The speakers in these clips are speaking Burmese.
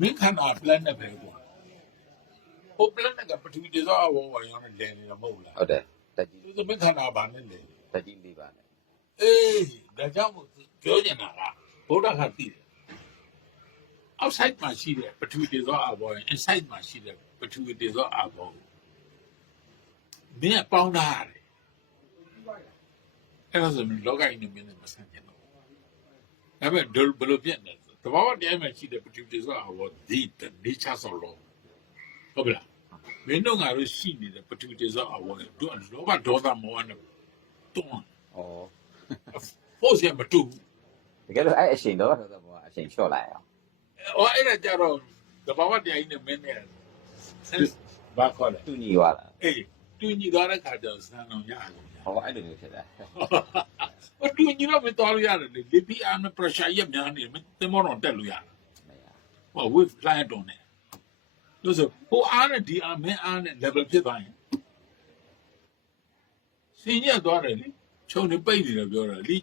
မင်းခန္ဓာ planet ပဲကွာဟို planet ကပထဝီတည်သောအဘောဝါရောင်းနဲ့လည်နေတာမဟုတ်လားဟုတ်တယ်တက်ကြီး ဒီမင်းခန္ဓာဘာနဲ့လဲ တက်ကြီးလေးပါနဲ့ အေးဒါကြောင့်ပြောနေတာကဗုဒ္ဓခါသိတယ် outside မှာရှိတဲ့ပထဝီတည်သောအဘော inside မှာရှိတဲ့ပထဝီတည်သောအဘောမင်းပေါင်းတာရတယ်အဲ့ဒါဆိုလောကကြီးနဲ့မင်းနဲ့မဆန်းကျင်တော့ဒါပေမဲ့ဘယ်လိုပြည့်နေလဲတဘာဝတရားမှာရှိတဲ့ပထဝီတည်သောအဘောဒီ nature ဆိုလို့ဟုတ်လားမင်းတို့ငါတို့ရှိနေတဲ့ပထဝီတည်သောအဘောတို့လောဘဒေါသမောဟနဲ့တွန်း ဩ ဖို့ရမတူ တကယ်လို့အဲ့အချိန်တော့ဘောအချိန်လျှော့လိုက်အောင် ဟောအဲ့ဒါကြတော့တဘာဝတရားကြီးနဲ့မင်းနဲ့ဘာခေါ်လဲ သူညီသွားတာ အေးတူညီသွားတဲ့ခါကျတော့စံတော်ရတယ် ဟောအဲ့လိုမျိုးဖြစ်တယ် ။ဘာတူညီတော့မတော်ရရတယ်လေ။ LPR နဲ့ pressure ရများနေတယ်။တင်မောတော့တက်လို့ရတယ်။ဟော wave client တုံးနေ။လို့ဆိုဟိုအားနဲ့ဒီအားမင်းအားနဲ့ level ဖြစ်သွားရင်စင်ညက်သွားတယ်လေ။ချုံနေပိတ်နေတယ်ပြောတာလေ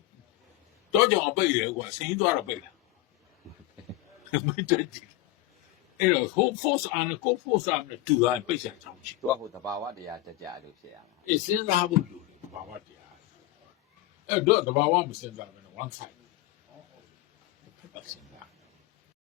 ။တော့ကြောင်ပိတ်တယ်ကွာစင်သွားတော့ပိတ်လာ။မင်းတက်ကြည့်။အဲ့တော့ whole force အားနဲ့ co force အားနဲ့တူသွားရင်ပိတ်ဆက်ချောင်းချီ သူကဟိုတဘာဝတရားကြကြလို့ဖြစ်ရမှာ ။အေးစဉ်းစားဖို့လိုတယ်ဘာဝတရား။အဲ့တော့တဘာဝမစဉ်းစားဘူး one side.